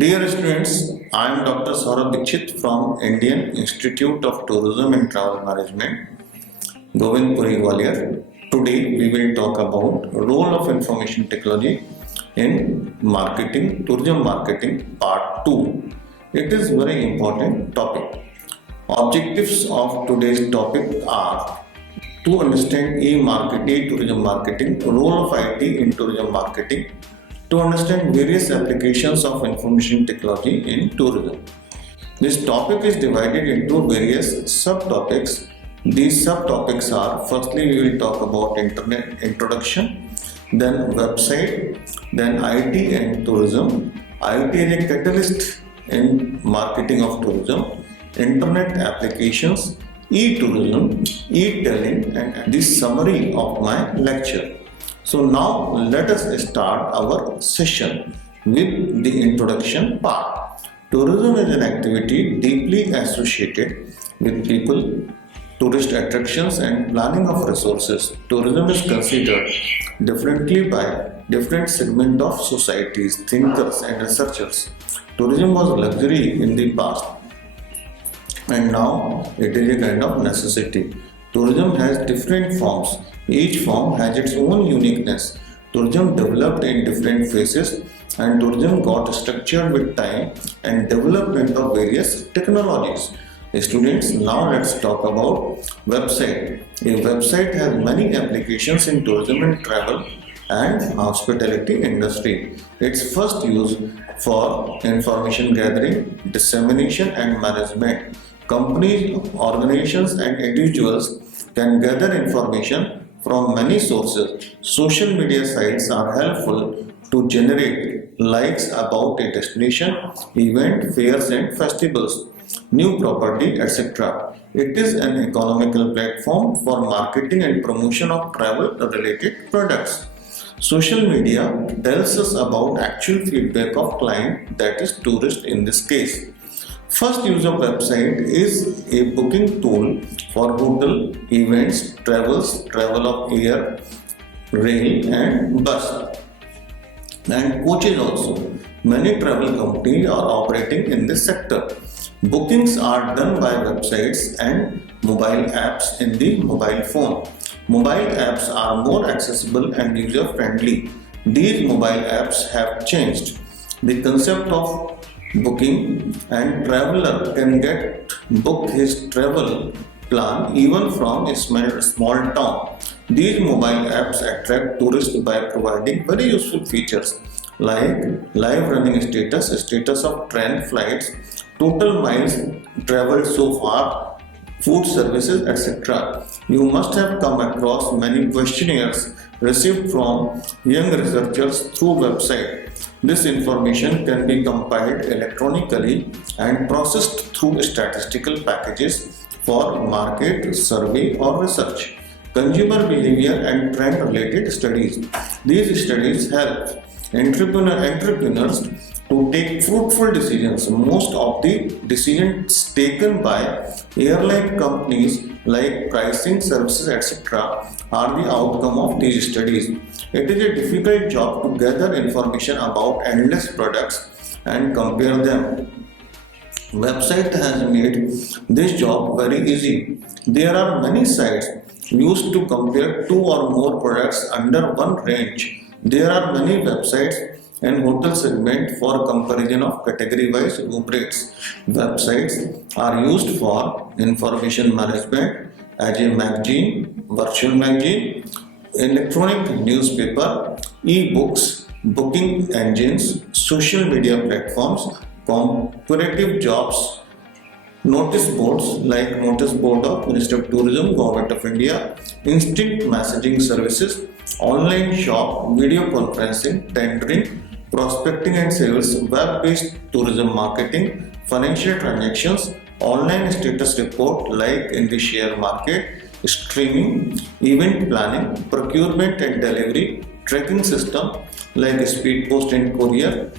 Dear students, I am Dr. Saurabh Dikshit from Indian Institute of Tourism and Travel Management, Govindpuri, Gwalior. Today we will talk about role of information technology in marketing, tourism marketing part 2. It is very important topic. Objectives of today's topic are to understand tourism marketing, role of IT in tourism marketing, to understand various applications of information technology in tourism. This topic is divided into various subtopics. These subtopics are: firstly, we will talk about internet introduction, then website, then IT and tourism. IT is a catalyst in marketing of tourism, internet applications, e-tourism, e-tailing, and the summary of my lecture. So now let us start our session with the introduction part. Tourism is an activity deeply associated with people, tourist attractions and planning of resources. Tourism is considered differently by different segments of societies, thinkers and researchers. Tourism was luxury in the past and now it is a kind of necessity. Tourism has different forms. Each form has its own uniqueness. Tourism developed in different phases and tourism got structured with time and development of various technologies. Students, now let's talk about website. A website has many applications in tourism and travel and hospitality industry. It's first used for information gathering, dissemination and management. Companies, organizations and individuals can gather information from many sources. Social media sites are helpful to generate likes about a destination, event, fairs and festivals, new property, etc. It is an economical platform for marketing and promotion of travel related products. Social media tells us about actual feedback of client, that is tourist in this case. First use of website is a booking tool for hotel, events, travel of air, rail and bus and coaches also. Many travel companies are operating in this sector. Bookings are done by websites and mobile apps in the mobile phone. Mobile apps are more accessible and user friendly. These mobile apps have changed the concept of booking, and traveler can book his travel plan even from a small town. These mobile apps attract tourists by providing very useful features like live running status of train flights, total miles traveled so far, food services, etc. You must have come across many questionnaires received from young researchers through website. This information can be compiled electronically and processed through statistical packages for market, survey or research. Consumer behavior and trend related studies. These studies help entrepreneurs to take fruitful decisions. Most of the decisions taken by airline companies like pricing, services, etc. are the outcome of these studies. It is a difficult job to gather information about endless products and compare them. Website has made this job very easy. There are many sites used to compare two or more products under one range. There are many websites and hotel segment for comparison of category-wise room rates. Websites are used for information management as a magazine, virtual magazine, electronic newspaper, e-books, booking engines, social media platforms, comparative jobs, notice boards like notice board of Ministry of Tourism, Government of India, instant messaging services, online shop, video conferencing, tendering, prospecting and sales, web-based tourism marketing, financial transactions, online status report like in the share market, streaming, event planning, procurement and delivery, tracking system like speed post and courier,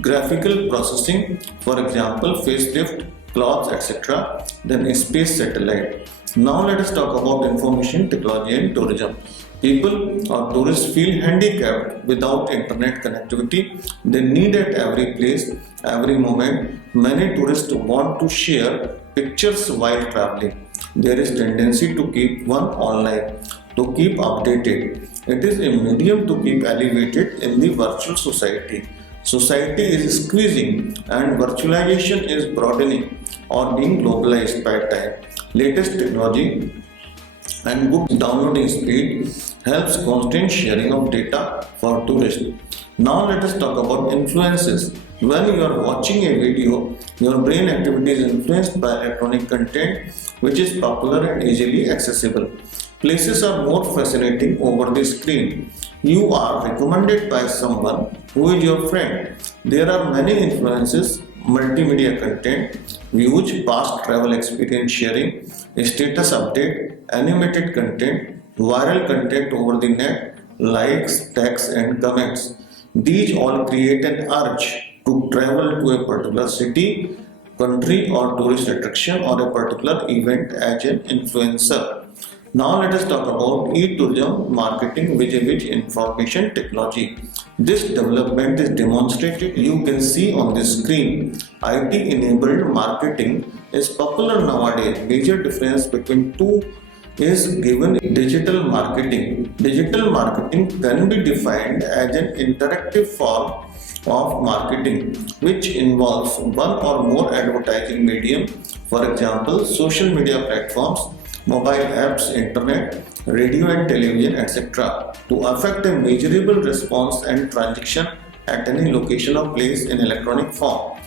graphical processing, for example facelift, clothes, etc. Then space satellite. Now let us talk about information technology and tourism. People or tourists feel handicapped without internet connectivity. They need at every place, every moment. Many tourists want to share pictures while traveling. There is tendency to keep one online, to keep updated. It is a medium to keep elevated in the virtual society. Society is squeezing and virtualization is broadening or being globalized by time. Latest technology and good downloading speed helps constant sharing of data for tourists. Now let us talk about influences. When you are watching a video, your brain activity is influenced by electronic content which is popular and easily accessible. Places are more fascinating over the screen. You are recommended by someone who is your friend. There are many influences, multimedia content, views, past travel experience sharing, status update, animated content, viral content over the net, likes, tags, and comments. These all create an urge to travel to a particular city, country, or tourist attraction or a particular event as an influencer. Now let us talk about e-tourism marketing vis-a-vis information technology. This development is demonstrated. You can see on the screen. IT-enabled marketing is popular nowadays. Major difference between two is given digital marketing. Digital marketing can be defined as an interactive form of marketing which involves one or more advertising medium, for example, social media platforms, mobile apps, internet, radio and television, etc., to affect a measurable response and transaction at any location or place in electronic form.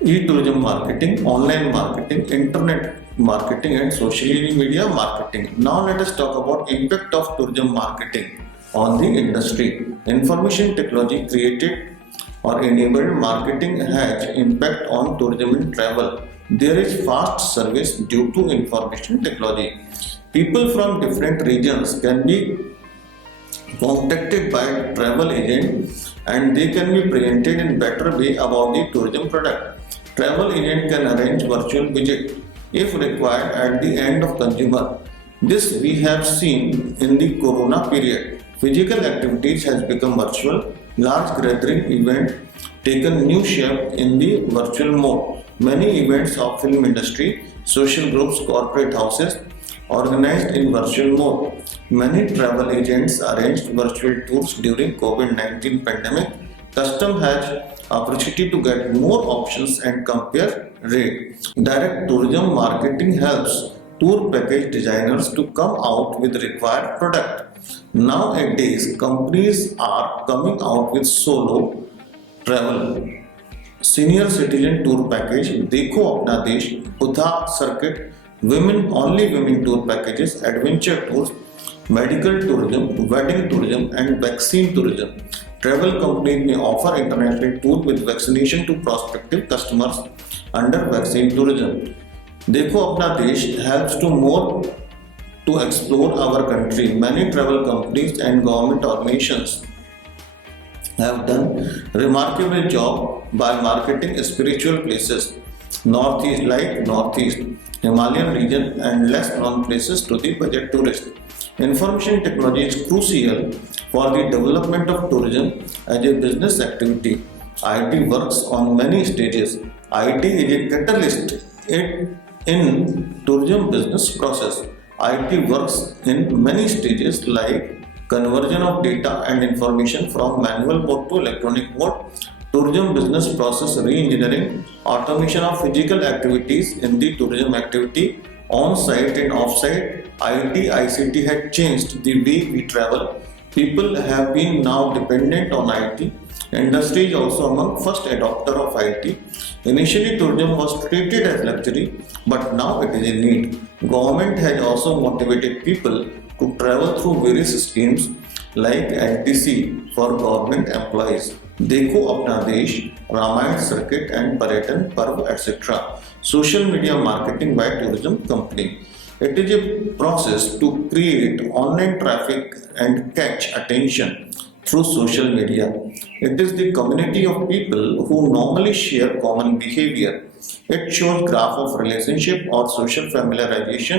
E-tourism marketing, online marketing, internet marketing and social media marketing. Now let us talk about impact of tourism marketing on the industry. Information technology created or enabled marketing has impact on tourism and travel. There is fast service due to information technology. People from different regions can be contacted by travel agent and they can be presented in better way about the tourism product. Travel agent can arrange virtual visit if required at the end of consumer. This we have seen in the corona period. Physical activities has become virtual. Large gathering event taken new shape in the virtual mode. Many events of film industry, social groups, corporate houses organized in virtual mode. Many travel agents arranged virtual tours during COVID-19 pandemic. Custom has opportunity to get more options and compare rate. Direct tourism marketing helps tour package designers to come out with required product. Nowadays, companies are coming out with solo travel, senior citizen tour package, देखो अपना देश, Buddha circuit, women tour packages, adventure tours, medical tourism, wedding tourism and vaccine tourism. Travel companies may offer international tour with vaccination to prospective customers under vaccine tourism. देखो अपना देश helps to more to explore our country. Many travel companies and government organizations have done remarkable job by marketing spiritual places, Northeast, Himalayan region and less known places to the budget tourist. Information technology is crucial for the development of tourism as a business activity. IT works on many stages. IT is a catalyst in tourism business process. IT works in many stages like conversion of data and information from manual mode to electronic mode, tourism business process re-engineering, automation of physical activities in the tourism activity, on-site and off-site. IT, ICT had changed the way we travel. People have been now dependent on IT. Industry is also among first adopter of IT. Initially, tourism was treated as luxury, but now it is a need. Government has also motivated people to travel through various schemes like LTC for government employees, देखो अपना देश, Ramayan circuit and Parयटन Parv, etc. Social media marketing by tourism company. It is a process to create online traffic and catch attention. through social media. It is the community of people who normally share common behavior. It shows graph of relationship or social familiarization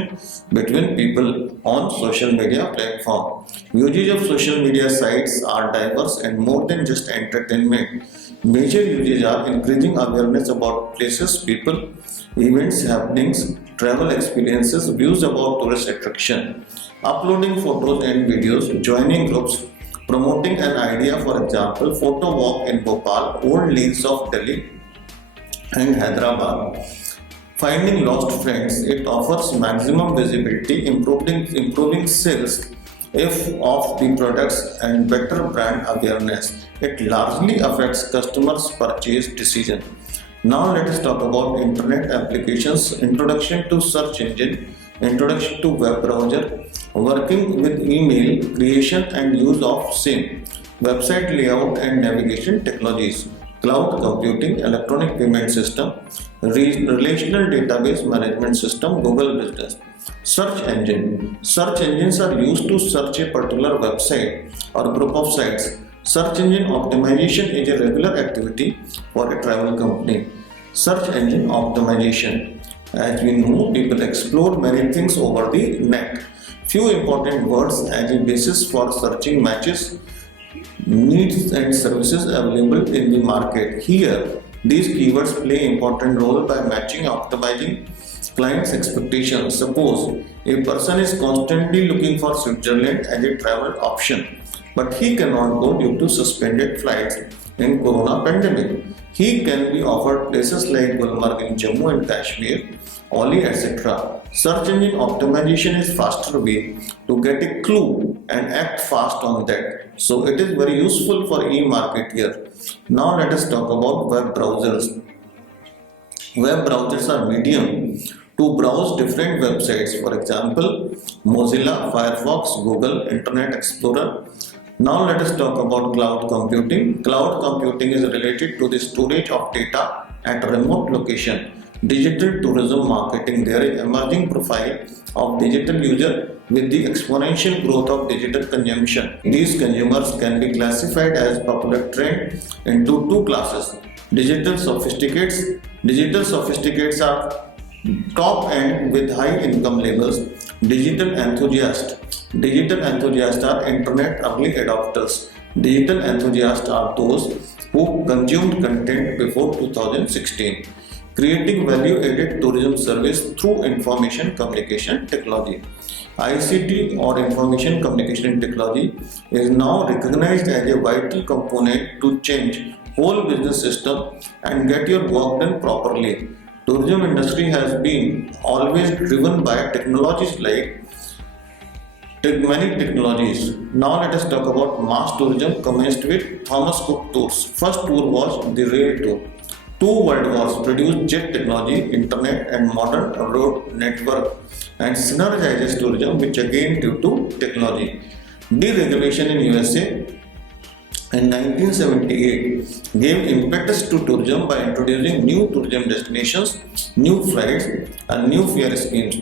between people on social media platform. Usage of social media sites are diverse and more than just entertainment. Major usages are increasing awareness about places, people, events, happenings, travel experiences, views about tourist attraction, uploading photos and videos, joining groups, promoting an idea, for example, photo walk in Bhopal, old lanes of Delhi and Hyderabad. Finding lost friends, it offers maximum visibility, improving sales if of the products and better brand awareness. It largely affects customers' purchase decision. Now let us talk about internet applications, introduction to search engine, introduction to web browser, working with email, creation and use of same, website layout and navigation technologies, cloud computing, electronic payment system, relational database management system, Google Business. Search engine. Search engines are used to search a particular website or group of sites. Search engine optimization is a regular activity for a travel company. Search engine optimization. As we know, people explore many things over the net. Few important words as a basis for searching matches needs and services available in the market. Here, these keywords play important role by matching and optimizing clients' expectations. Suppose a person is constantly looking for Switzerland as a travel option, but he cannot go due to suspended flights in Corona pandemic. He can be offered places like Gulmarg in Jammu and Kashmir, Oli, etc. Search engine optimization is faster way to get a clue and act fast on that. So it is very useful for e-marketer. Now let us talk about web browsers. Web browsers are medium to browse different websites, for example, Mozilla, Firefox, Google, Internet Explorer. Now let us talk about cloud computing. Cloud computing is related to the storage of data at remote location. Digital tourism marketing. There is emerging profile of digital user with the exponential growth of digital consumption. These consumers can be classified as popular trend into two classes. Digital sophisticates. Digital sophisticates are top end with high income levels. Digital enthusiasts. Digital enthusiasts are internet early adopters. Digital enthusiasts are those who consumed content before 2016. Creating value-added tourism service through information communication technology. ICT or information communication technology is now recognized as a vital component to change whole business system and get your work done properly. Tourism industry has been always driven by technologies like many technologies. Now let us talk about mass tourism commenced with Thomas Cook tours. First tour was the rail tour. Two world wars produced jet technology, internet and modern road network and synergizes tourism which again due to technology. Deregulation in USA in 1978 gave impetus to tourism by introducing new tourism destinations, new flights and new fare schemes.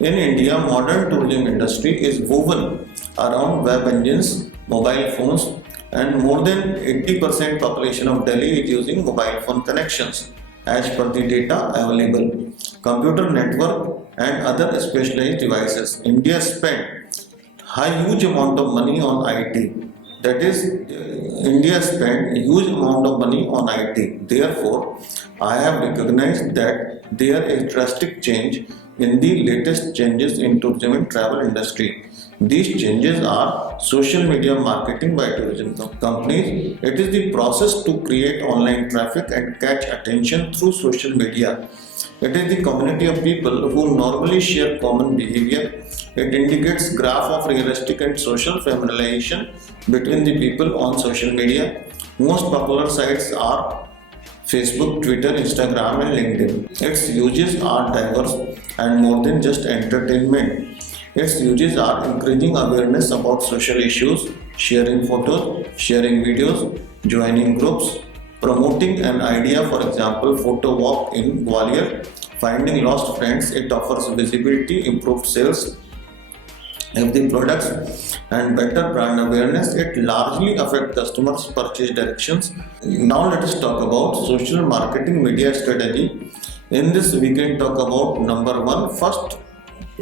In India, modern tourism industry is woven around web engines, mobile phones and more than 80% population of Delhi is using mobile phone connections as per the data available. Computer network and other specialized devices. India spent huge amount of money on IT. That is, India spent a huge amount of money on IT. Therefore, I have recognized that there is drastic change in the latest changes in tourism and travel industry. These changes are social media marketing by tourism companies. It is the process to create online traffic and catch attention through social media. It is the community of people who normally share common behavior. It indicates graph of realistic and social familiarization between the people on social media. Most popular sites are Facebook, Twitter, Instagram and LinkedIn. Its uses are diverse and more than just entertainment. Its uses are increasing awareness about social issues, sharing photos, sharing videos, joining groups, promoting an idea, for example, photo walk in Gwalior, finding lost friends. It offers visibility, improved sales, If the products and better brand awareness, it largely affect customers' purchase directions. Now let us talk about social marketing media strategy. In this, we can talk about number one. First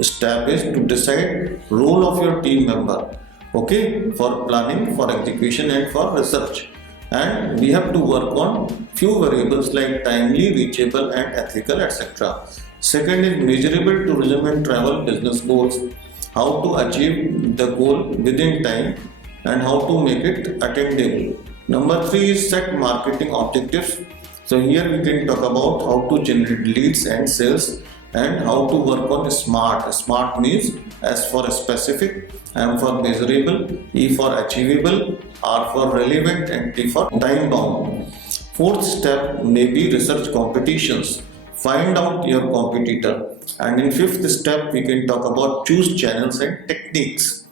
step is to decide role of your team member. Okay, for planning, for execution, and for research. And we have to work on few variables like timely, reachable, and ethical, etc. Second is measurable tourism and travel business goals, how to achieve the goal within time and how to make it attainable. Number three is set marketing objectives. So here we can talk about how to generate leads and sales and how to work on SMART. SMART means S for specific, M for measurable, E for achievable, R for relevant, and T for time bound. Fourth step may be research competitions. Find out your competitor. And in fifth step, we can talk about choose channels and techniques.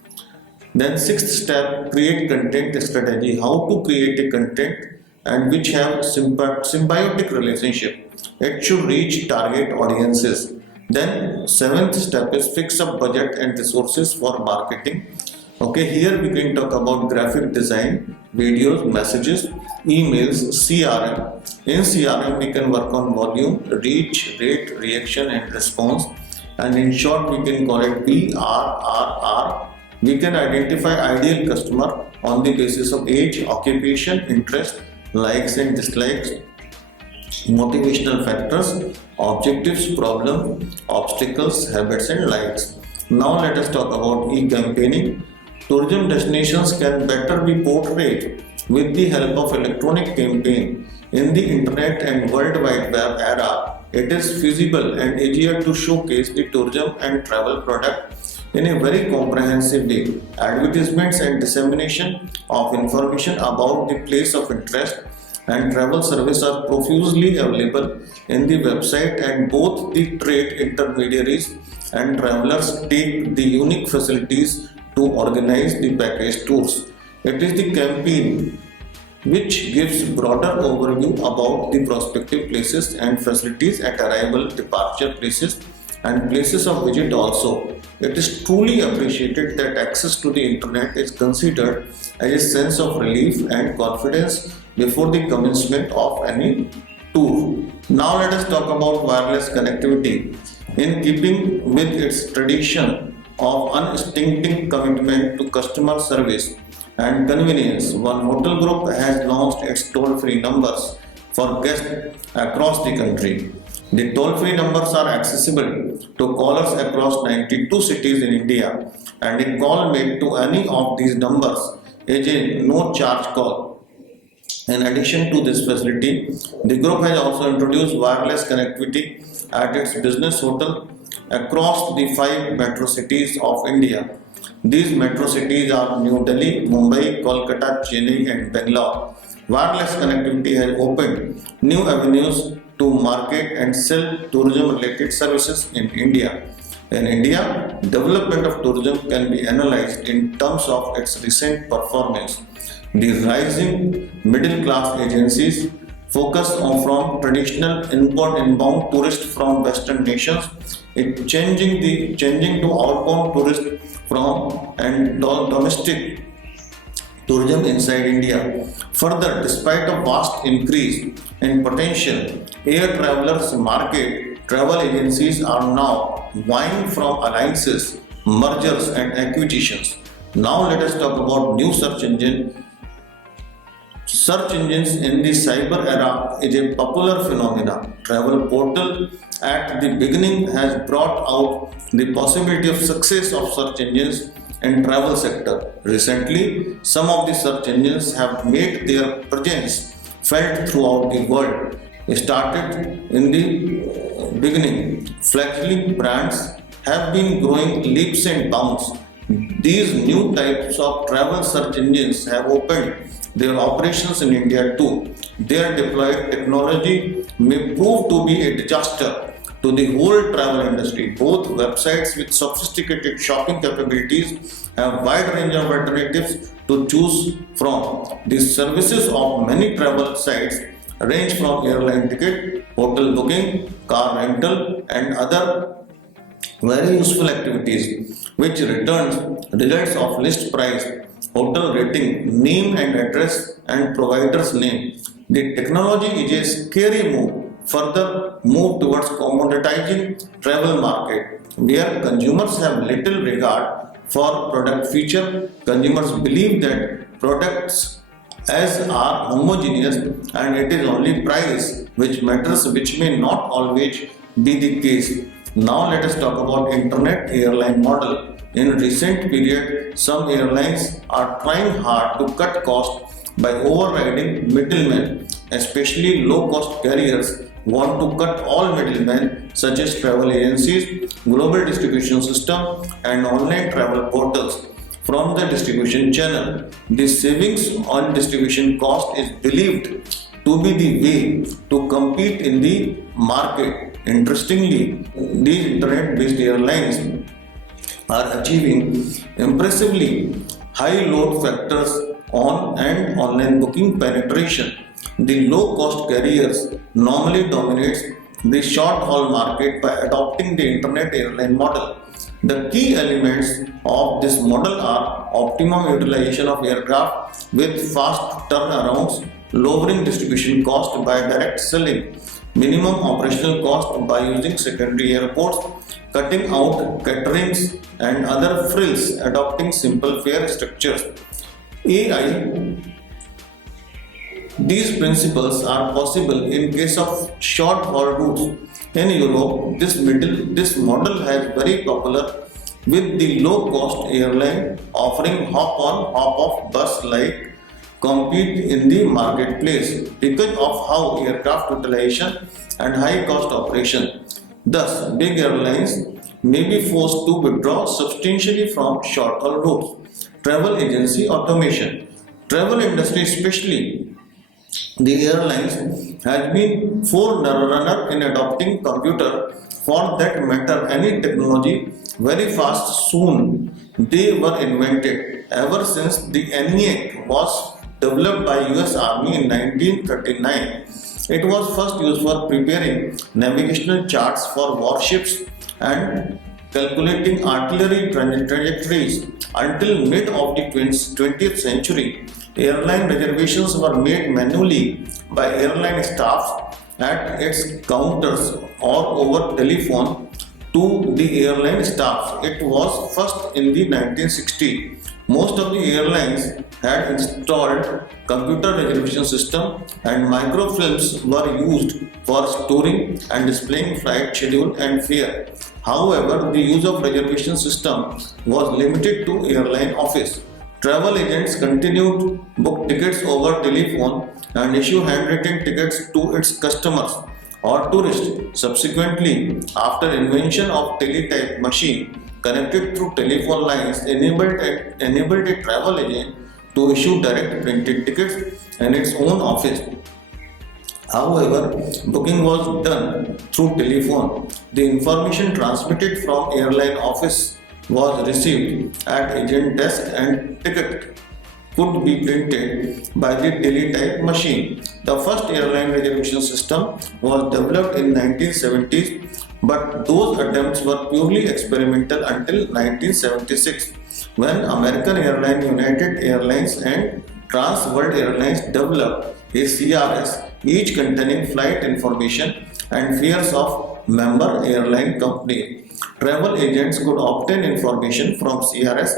Then sixth step, create content strategy. How to create a content and which have symbiotic relationship. It should reach target audiences. Then seventh step is fix up budget and resources for marketing. Okay, here we can talk about graphic design, videos, messages, emails, CRM. In CRM, we can work on volume, reach, rate, reaction, and response. And in short, we can call it BRRR. We can identify ideal customer on the basis of age, occupation, interest, likes and dislikes, motivational factors, objectives, problem, obstacles, habits, and likes. Now let us talk about e-campaigning. Tourism destinations can better be portrayed with the help of electronic campaign. In the internet and World Wide Web era, it is feasible and easier to showcase the tourism and travel product in a very comprehensive way. Advertisements and dissemination of information about the place of interest and travel service are profusely available in the website, and both the trade intermediaries and travelers take the unique facilities to organize the package tours. It is the campaign which gives broader overview about the prospective places and facilities at arrival, departure places, and places of visit also. It is truly appreciated that access to the internet is considered as a sense of relief and confidence before the commencement of any tour. Now let us talk about wireless connectivity. In keeping with its tradition of unstinting commitment to customer service and convenience, one hotel group has launched its toll-free numbers for guests across the country. The toll-free numbers are accessible to callers across 92 cities in India, and a call made to any of these numbers is a no-charge call. In addition to this facility, the group has also introduced wireless connectivity at its business hotel across the 5 metro cities of India. These metro cities are New Delhi, Mumbai, Kolkata, Chennai, and Bangalore. Wireless connectivity has opened new avenues to market and sell tourism-related services in India. In India, development of tourism can be analyzed in terms of its recent performance. The rising middle-class agencies focus on from traditional inbound tourists from Western nations, it changing to outbound tourists from and domestic tourism inside India. Further, despite a vast increase in potential air travelers market, travel agencies are now vying from alliances, mergers, and acquisitions. Now let us talk about new search engine. Search engines in the cyber era is a popular phenomenon. Travel portal at the beginning has brought out the possibility of success of search engines in travel sector. Recently, some of the search engines have made their presence felt throughout the world. Started in the beginning, fledgling brands have been growing leaps and bounds. These new types of travel search engines have opened their operations in India too. Their deployed technology may prove to be a disaster to the whole travel industry. Both websites with sophisticated shopping capabilities have wide range of alternatives to choose from. The services of many travel sites range from airline ticket, hotel booking, car rental, and other Very useful activities which returns results of list price, hotel rating, name and address and provider's name. The technology is a scary move, further move towards commoditizing travel market where consumers have little regard for product feature. Consumers believe that products as are homogeneous and it is only price which matters, which may not always be the case. Now let us talk about internet airline model. In recent period, some airlines are trying hard to cut costs by overriding middlemen, especially low-cost carriers want to cut all middlemen such as travel agencies, global distribution system and online travel portals from the distribution channel. The savings on distribution cost is believed to be the way to compete in the market. Interestingly, these internet-based airlines are achieving impressively high load factors on and online booking penetration. The low-cost carriers normally dominates the short-haul market by adopting the internet airline model. The key elements of this model are optimum utilization of aircraft with fast turnarounds, lowering distribution cost by direct selling, minimum operational cost by using secondary airports, cutting out caterings and other frills, adopting simple fare structures. AI. These principles are possible in case of short haul routes. In Europe, this model has very popular with the low cost airline offering hop on hop off bus like compete in the marketplace because of how aircraft utilization and high cost operation. Thus, big airlines may be forced to withdraw substantially from short haul routes. Travel agency automation. Travel industry, especially the airlines, has been forerunner in adopting computer for that matter any technology very fast. Soon they were invented. Ever since the ENIAC was developed by US Army in 1939, it was first used for preparing navigational charts for warships and calculating artillery trajectories. Until mid of the 20th century, airline reservations were made manually by airline staff at its counters or over telephone to the airline staff. It was first in the 1960s. Most of the airlines had installed computer reservation system and microfilms were used for storing and displaying flight schedule and fare. However, the use of reservation system was limited to airline office. Travel agents continued to book tickets over telephone and issue handwritten tickets to its customers or tourists. Subsequently, after invention of teletype machine connected through telephone lines enabled a travel agent to issue direct printed tickets in its own office. However, booking was done through telephone. The information transmitted from airline office was received at agent desk and ticket could be printed by the teletype machine. The first airline reservation system was developed in 1970s, but those attempts were purely experimental until 1976 when American Airlines, United Airlines and Trans World Airlines developed a CRS, each containing flight information and fares of member airline company. Travel agents could obtain information from CRS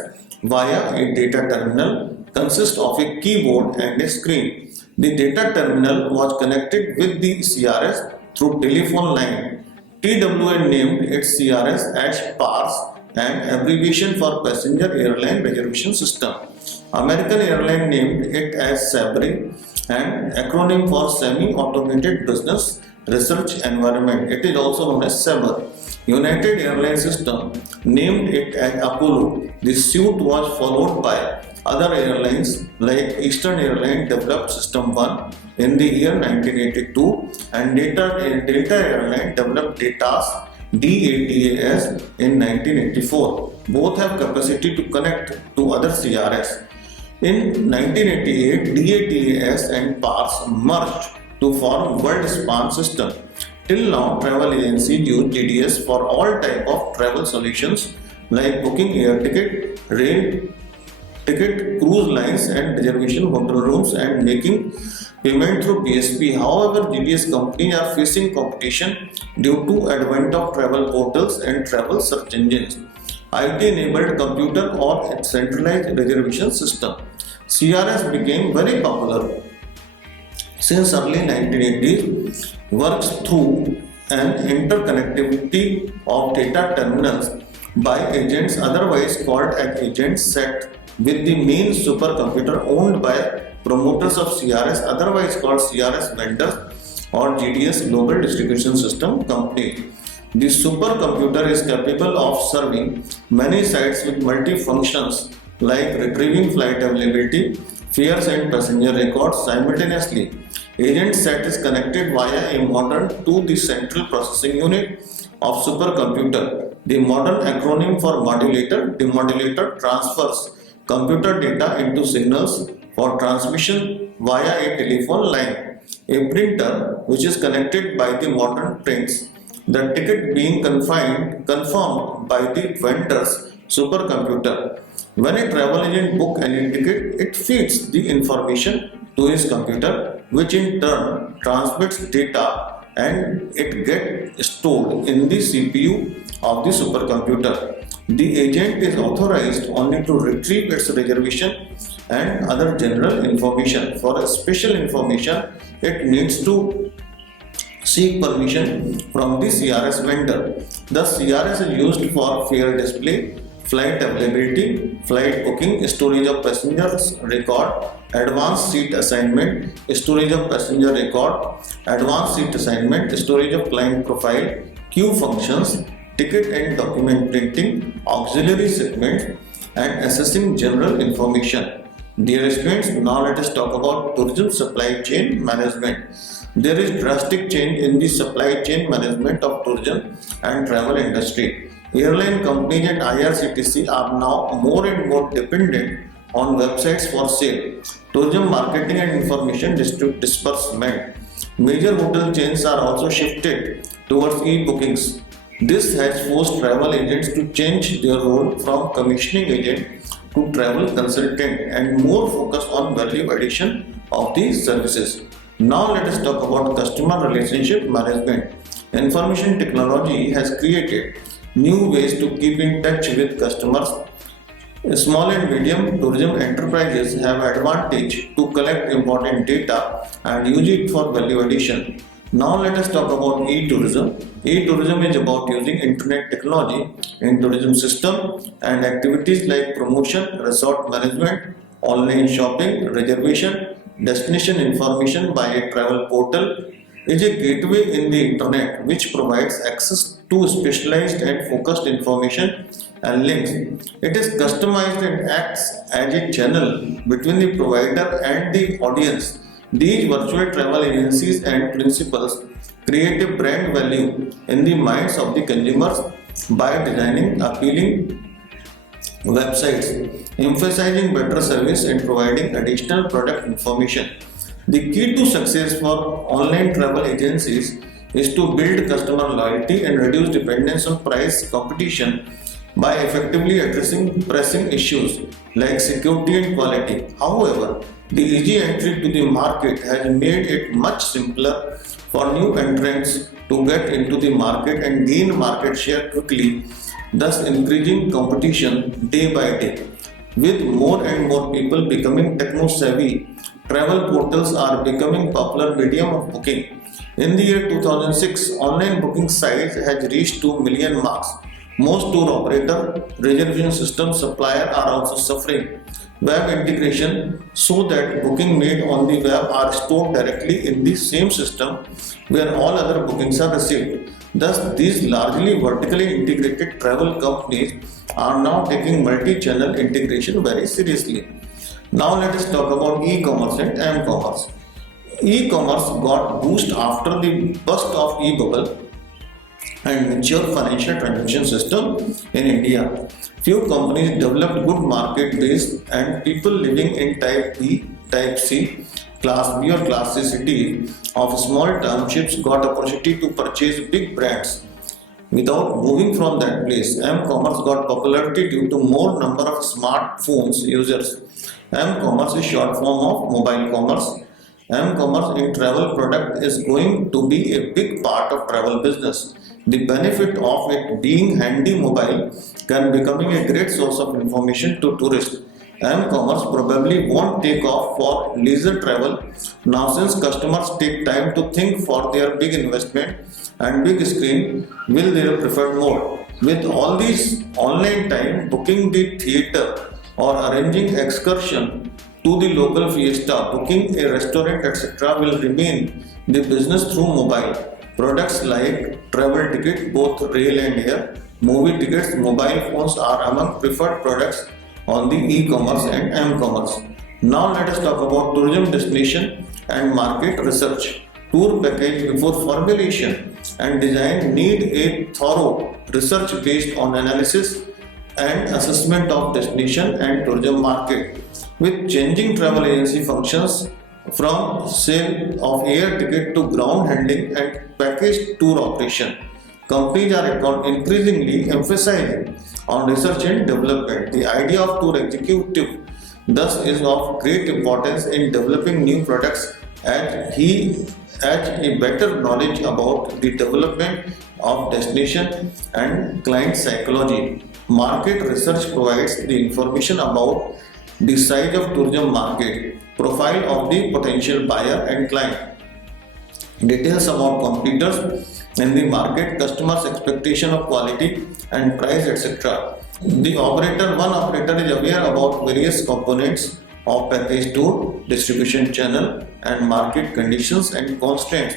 via a data terminal consist of a keyboard and a screen. The data terminal was connected with the CRS through telephone line. TWA named its CRS as PARS, an abbreviation for Passenger Airline Reservation System. American Airlines named it as SABRE, an acronym for Semi-Automated Business Research Environment. It is also known as SABRE. United Airlines System named it as Apollo. This suit was followed by other airlines like Eastern Airlines developed System 1 in the year 1982 and Delta Airlines developed DATAS in 1984. Both have capacity to connect to other CRS. In 1988, DATAS and PARS merged to form World Span System. Till now, travel agencies use GDS for all type of travel solutions like booking air ticket, rail ticket, cruise lines and reservation hotel rooms and making payment through PSP. However, GDS companies are facing competition due to advent of travel portals and travel search engines, IT-enabled computer or centralized reservation system. CRS became very popular since early 1980s, works through an interconnectivity of data terminals by agents otherwise called as agents set with the main supercomputer owned by promoters of CRS otherwise called CRS vendors or GDS Global Distribution System Company. The supercomputer is capable of serving many sites with multi-functions like retrieving flight availability, fares and passenger records simultaneously. Agent set is connected via a modem to the central processing unit of supercomputer. The modern acronym for modulator, the modulator transfers computer data into signals for transmission via a telephone line. A printer which is connected by the modern prints the ticket being confirmed by the vendor's supercomputer. When a travel agent books any ticket, it feeds the information to his computer, which in turn transmits data and it gets stored in the CPU of the supercomputer. The agent is authorized only to retrieve its reservation and other general information. For special information, it needs to seek permission from the CRS vendor. The CRS is used for fare display, flight availability, flight booking, storage of passengers record, advanced seat assignment, storage of passenger record, advanced seat assignment, storage of client profile, queue functions, ticket and document printing, auxiliary segments, and assessing general information. Dear students, now let us talk about tourism supply chain management. There is drastic change in the supply chain management of tourism and travel industry. Airline companies and IRCTC are now more and more dependent on websites for sale, tourism marketing and information disbursement. Major hotel chains are also shifted towards e-bookings. This has forced travel agents to change their role from commissioning agent to travel consultant and more focus on value addition of these services. Now let us talk about customer relationship management. Information technology has created new ways to keep in touch with customers. Small and medium tourism enterprises have advantage to collect important data and use it for value addition. Now let us talk about e-tourism. E-tourism is about using internet technology in tourism system and activities like promotion, resort management, online shopping, reservation, destination information by a travel portal is a gateway in the internet which provides access to specialized and focused information and links. It is customized and acts as a channel between the provider and the audience. These virtual travel agencies and principals create a brand value in the minds of the consumers by designing appealing websites, emphasizing better service and providing additional product information. The key to success for online travel agencies is to build customer loyalty and reduce dependence on price competition by effectively addressing pressing issues like security and quality. However, the easy entry to the market has made it much simpler for new entrants to get into the market and gain market share quickly, thus increasing competition day by day. With more and more people becoming techno-savvy, travel portals are becoming popular medium of booking. In the year 2006, online booking sites has reached 2 million marks. Most tour operator, reservation system supplier are also suffering web integration so that booking made on the web are stored directly in the same system where all other bookings are received. Thus, these largely vertically integrated travel companies are now taking multi-channel integration very seriously. Now let us talk about e-commerce and m-commerce. E-commerce got boost after the burst of e-bubble and mature financial transaction system in India. Few companies developed good market base and people living in type B, type C Class B or Class C cities of small townships got opportunity to purchase big brands without moving from that place. M-commerce got popularity due to more number of smartphones users. M-commerce is short form of mobile commerce. M-commerce in travel product is going to be a big part of travel business. The benefit of it being handy mobile can becoming a great source of information to tourists. M-commerce probably won't take off for leisure travel now since customers take time to think for their big investment and big screen will their preferred mode. With all these online time, booking the theatre or arranging excursion to the local fiesta, booking a restaurant etc. will remain the business through mobile. Products like travel ticket, both rail and air, movie tickets, mobile phones are among preferred products on the e-commerce and m-commerce. Now let us talk about tourism destination and market research. Tour package before formulation and design need a thorough research based on analysis and assessment of destination and tourism market. With changing travel agency functions from sale of air ticket to ground handling and packaged tour operation, companies are increasingly emphasizing on research and development. The idea of tour executive thus is of great importance in developing new products as he has a better knowledge about the development of destination and client psychology. Market research provides the information about the size of tourism market, profile of the potential buyer and client, details about competitors in the market, customers' expectation of quality and price, etc. One operator is aware about various components of package tour, distribution channel and market conditions and constraints.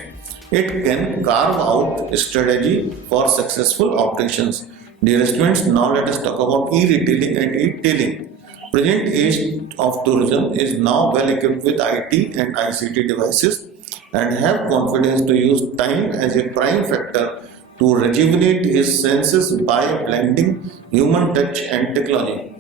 It can carve out a strategy for successful operations. Dear students, now let us talk about e-retailing and e-tailing. Present age of tourism is now well equipped with IT and ICT devices and have confidence to use time as a prime factor to rejuvenate his senses by blending human touch and technology.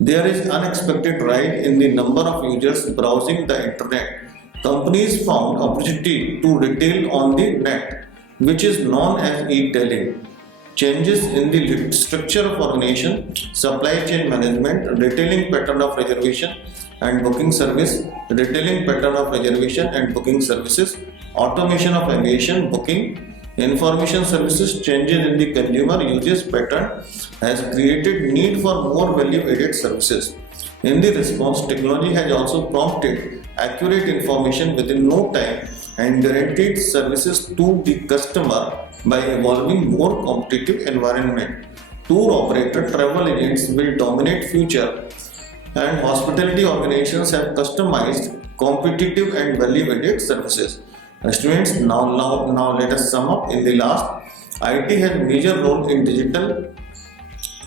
There is unexpected rise in the number of users browsing the internet. Companies found opportunity to retail on the net, which is known as e-tailing. Changes in the structure of organization, supply chain management, retailing pattern of reservation and booking service, retailing pattern of reservation and booking services, automation of aviation booking, information services, changes in the consumer usage pattern has created need for more value-added services. In the response, technology has also prompted accurate information within no time and guaranteed services to the customer by evolving more competitive environment. Tour operator travel agents will dominate future and hospitality organizations have customized, competitive and value-added services. Students, now let us sum up. In the last, IT has a major role in digital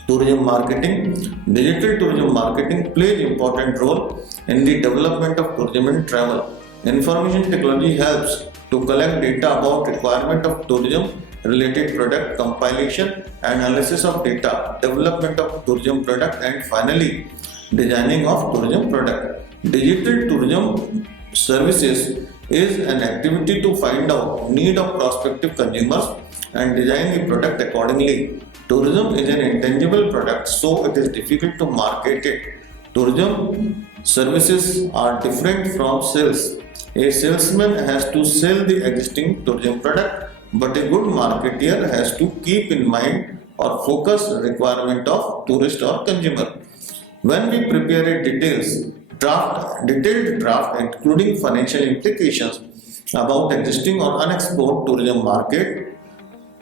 tourism marketing. Digital tourism marketing plays important role in the development of tourism and travel. Information technology helps to collect data about requirement of tourism related product, compilation, analysis of data, development of tourism product and finally designing of tourism product. Digital tourism services is an activity to find out need of prospective consumers and design the product accordingly. Tourism is an intangible product, so it is difficult to market it. Tourism services are different from sales. A salesman has to sell the existing tourism product, but a good marketer has to keep in mind or focus requirement of tourist or consumer. When we prepare a detailed draft including financial implications about existing or unexplored tourism market,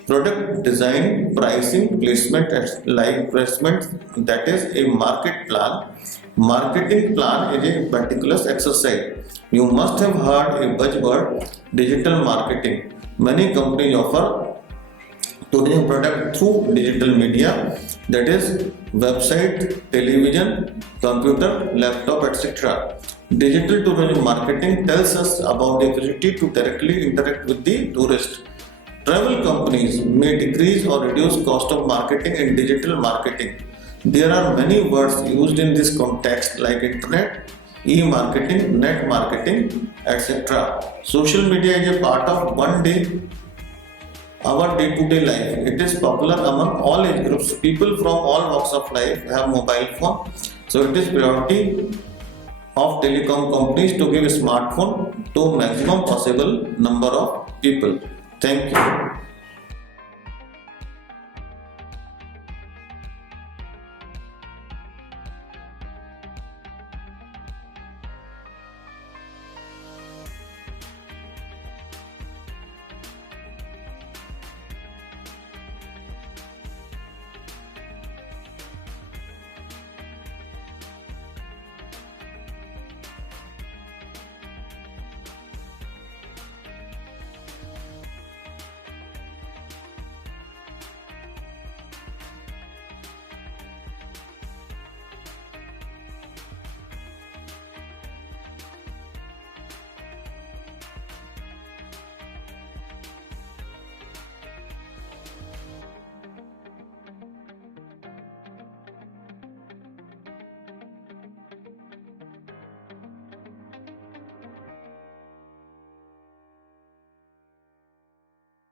product design, pricing, placement, like placement, that is a market plan. Marketing plan is a meticulous exercise. You must have heard a buzzword, digital marketing. Many companies offer tourism product through digital media, that is website, television, computer, laptop, etc. Digital tourism marketing tells us about the ability to directly interact with the tourist. Travel companies may decrease or reduce cost of marketing in digital marketing. There are many words used in this context like internet, e-marketing, net marketing, etc. Social media is a part of our day-to-day life. It is popular among all age groups. People from all walks of life have mobile phone. So it is priority of telecom companies to give a smartphone to maximum possible number of people. Thank you.